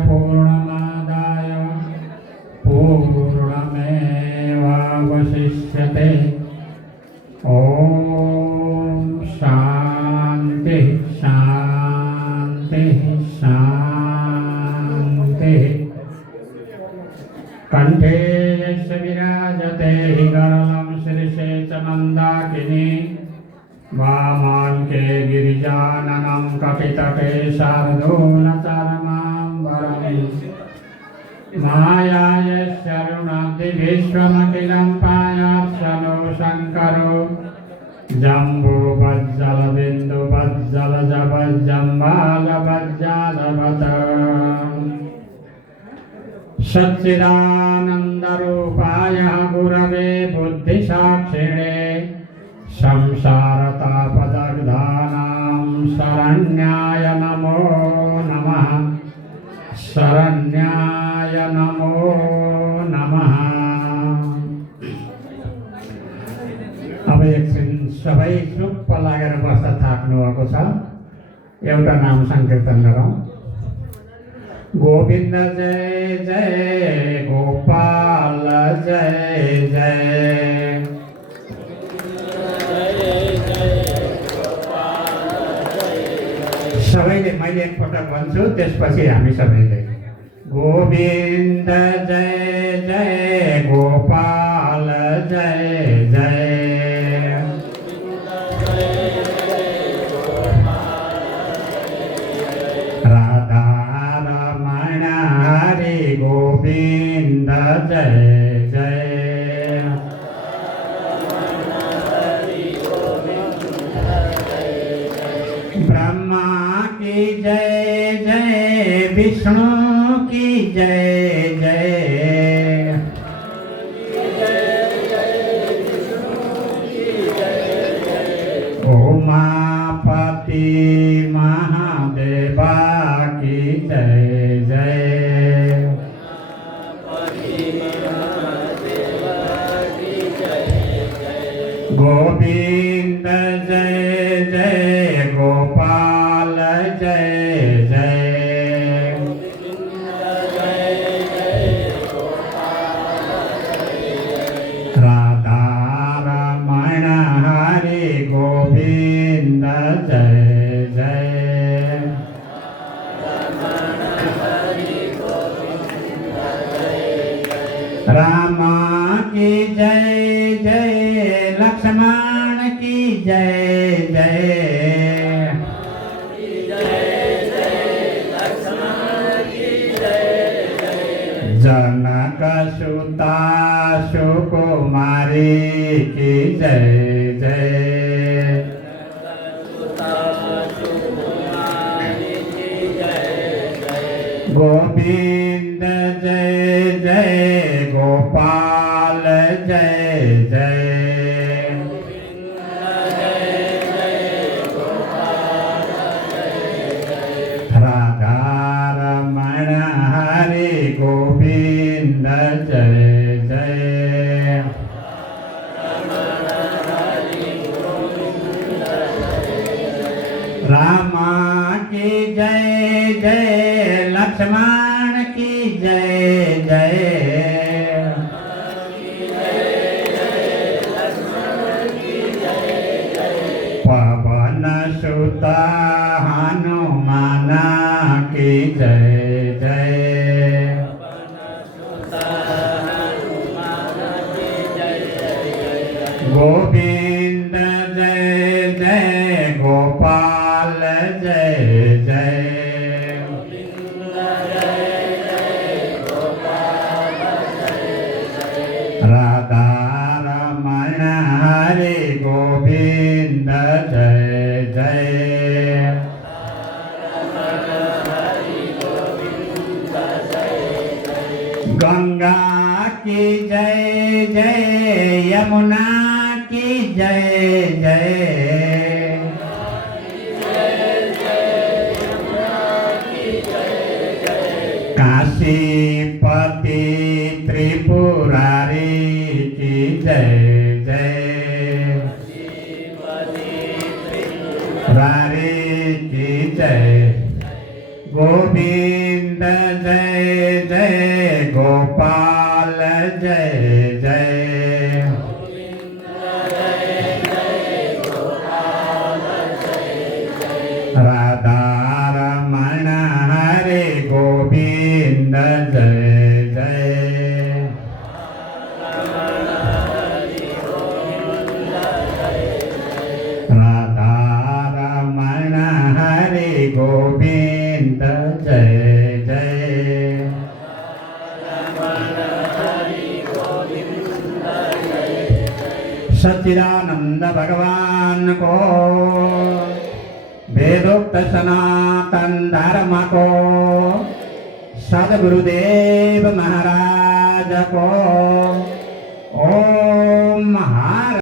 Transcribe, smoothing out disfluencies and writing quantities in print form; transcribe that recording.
पूर्णमादाय पूर्णमेवावशिष्यते। ओम शांति शांति शांति। कंठे यस्य विराजते गरलं शीर्षे च मंदाकिनी वामाङ्के गिरिजाननं कपितटे शार्दूलचर्माम्बरम् मायायस्यरुणद्धि विश्वमखिलं पायात्सनो शङ्करो जम्बूपज्जलबिन्दुपज्जलजपज्जम्बालपज्जालवत् सच्चिदानन्दरूपाय गुरवे बुद्धिसाक्षिणे संसारतापदग्धानां शरण्याय नमो नमः। शरण्याय नमो नमः। अब एकछिन सबै चुप्प लागेर बस्न थाक्नु भएको छ। एउटा नाम संकीर्तन गरौँ। गोविन्द जय जय गोपाल जय जय। सबैले मैले एकपटक भन्छु, त्यसपछि हामी सबैले गोविन्द जय जय गोपाल जय जय। राधा रमण हरि गोविन्द जय जय। ब्रह्मा की जय जय विष्णु की जय जय। उमापति महादेवा की जय जय। गोविंद जय जय गोपाल जय जय। राधा रमण हरि गोविंद जय जय। राम की जय जय लक्ष्मण की जय जय। जनक सुता सुकुमारी की जय जय। गोविंद जय जय गोपाल जय जय। राधा रमण हरि गोविंद जय जय। राम की जय जय लक्ष्मण की जय जय। पवन सुत हनुमान की जय जय। गोविंद जय जय गोपाल जय जय। राधा रमण हरि गोविंद जय जय। गंगा की जय जय यमुना की जय जय। काशीपति त्रिपुरारी की जय जय। रारी की जय। गोविंद जय जय गोपाल जय जय राधा रमण हरे गोविंद जय जय राधा रमण हरे गोविंद जय जय सच्चिदानंद भगवान को वेदोक्त सनातन धर्म को सद्गुरुदेव महाराज को